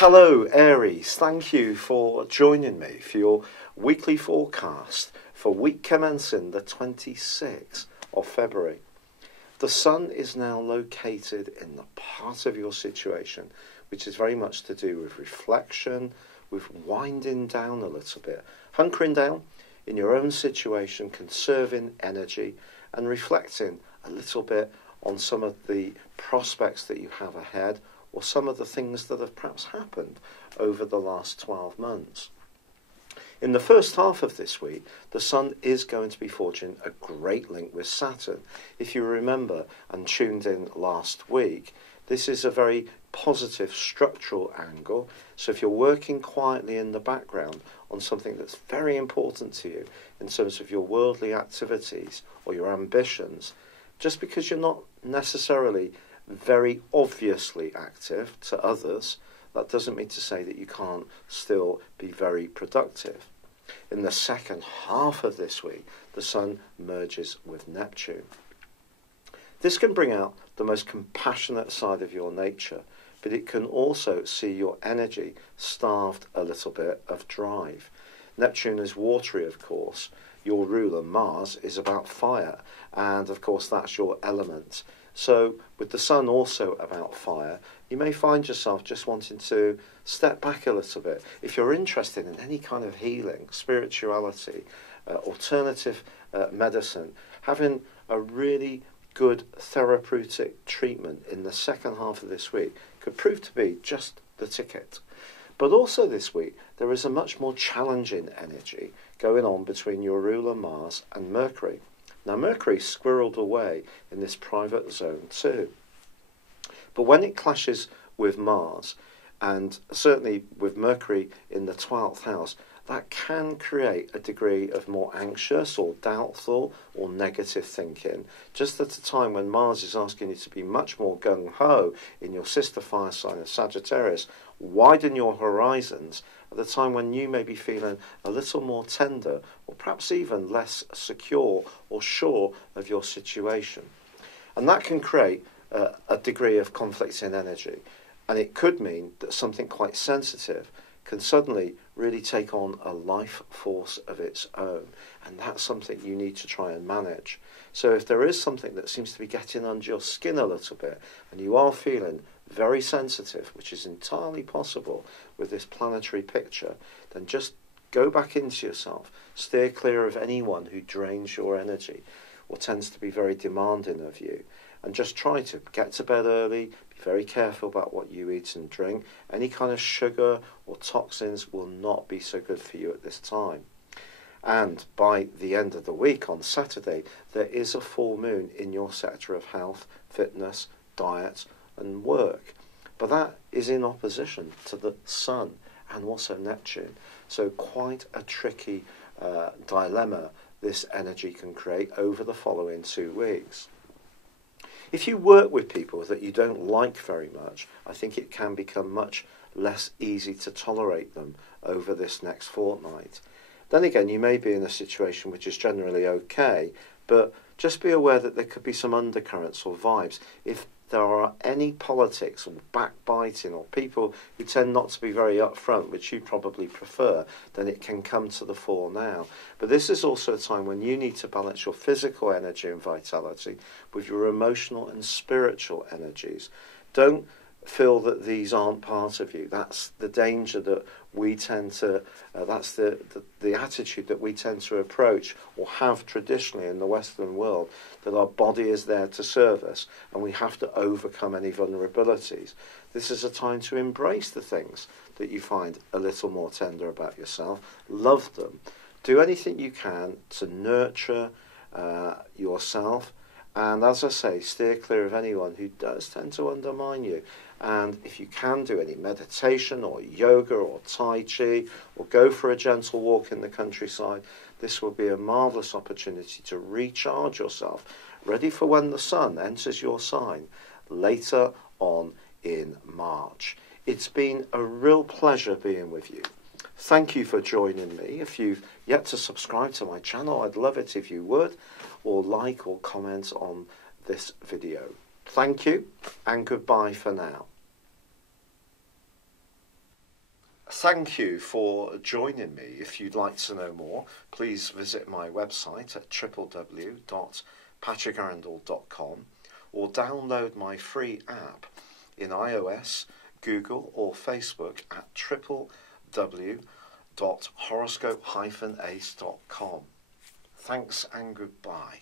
Hello Aries, thank you for joining me for your weekly forecast for week commencing the 26th of February. The Sun is now located in the part of your situation which is very much to do with reflection, with winding down a little bit, hunkering down in your own situation, conserving energy and reflecting a little bit on some of the prospects that you have ahead, or some of the things that have perhaps happened over the last 12 months. In the first half of this week, the Sun is going to be forging a great link with Saturn. If you remember and tuned in last week, this is a very positive structural angle. So if you're working quietly in the background on something that's very important to you in terms of your worldly activities or your ambitions, just because you're not necessarily very obviously active to others, that doesn't mean to say that you can't still be very productive. In the second half of this week, the Sun merges with Neptune. This can bring out the most compassionate side of your nature, but it can also see your energy starved a little bit of drive. Neptune is watery, of course. Your ruler, Mars, is about fire, and of course that's your element. So with the Sun also about fire, you may find yourself just wanting to step back a little bit. If you're interested in any kind of healing, spirituality, alternative medicine, having a really good therapeutic treatment in the second half of this week could prove to be just the ticket. But also this week, there is a much more challenging energy going on between your ruler Mars and Mercury. Now, Mercury squirreled away in this private zone too. But when it clashes with Mars, and certainly with Mercury in the 12th house, that can create a degree of more anxious or doubtful or negative thinking, just at a time when Mars is asking you to be much more gung-ho in your sister fire sign of Sagittarius. Widen your horizons at the time when you may be feeling a little more tender or perhaps even less secure or sure of your situation. And that can create a degree of conflicting energy. And it could mean that something quite sensitive can suddenly really take on a life force of its own. And that's something you need to try and manage. So if there is something that seems to be getting under your skin a little bit, and you are feeling very sensitive, which is entirely possible with this planetary picture, then just go back into yourself. Steer clear of anyone who drains your energy or tends to be very demanding of you. And just try to get to bed early, be very careful about what you eat and drink. Any kind of sugar or toxins will not be so good for you at this time. And by the end of the week on Saturday, there is a full moon in your sector of health, fitness, diet and work. But that is in opposition to the Sun and also Neptune. So quite a tricky dilemma this energy can create over the following 2 weeks. If you work with people that you don't like very much, I think it can become much less easy to tolerate them over this next fortnight. Then again, you may be in a situation which is generally okay, but just be aware that there could be some undercurrents or vibes. If there are any politics or backbiting or people who tend not to be very upfront, which you probably prefer, then it can come to the fore now. But this is also a time when you need to balance your physical energy and vitality with your emotional and spiritual energies. Don't feel that these aren't part of you. That's the danger that we tend to, that's the attitude that we tend to approach or have traditionally in the Western world, that our body is there to serve us and we have to overcome any vulnerabilities. This is a time to embrace the things that you find a little more tender about yourself. Love them. Do anything you can to nurture yourself. And as I say, steer clear of anyone who does tend to undermine you. And if you can do any meditation or yoga or Tai Chi or go for a gentle walk in the countryside, this will be a marvellous opportunity to recharge yourself, ready for when the Sun enters your sign later on in March. It's been a real pleasure being with you. Thank you for joining me. If you've yet to subscribe to my channel, I'd love it if you would, or like or comment on this video. Thank you and goodbye for now. Thank you for joining me. If you'd like to know more, please visit my website at www.patrickarundell.com or download my free app in iOS, Google or Facebook at www.horoscope-ace.com. Thanks and goodbye.